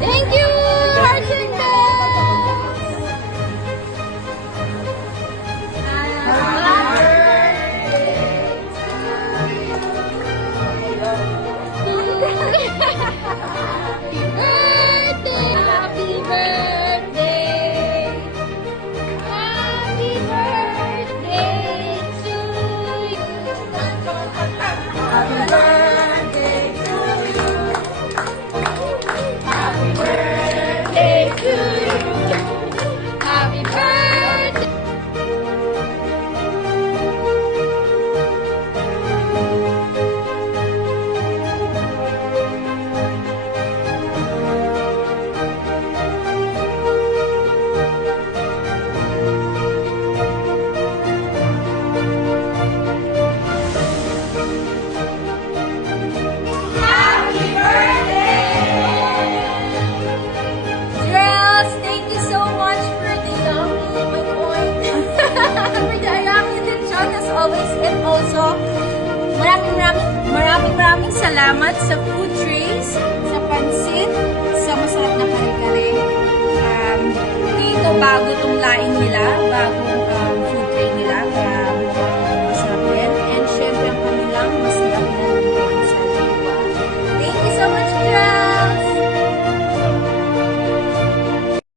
Thank you, also, maraming maraming maraming maraming salamat sa food trays, sa pansit, sa masarap na kare-kare. Um, dito bago tong laing nila.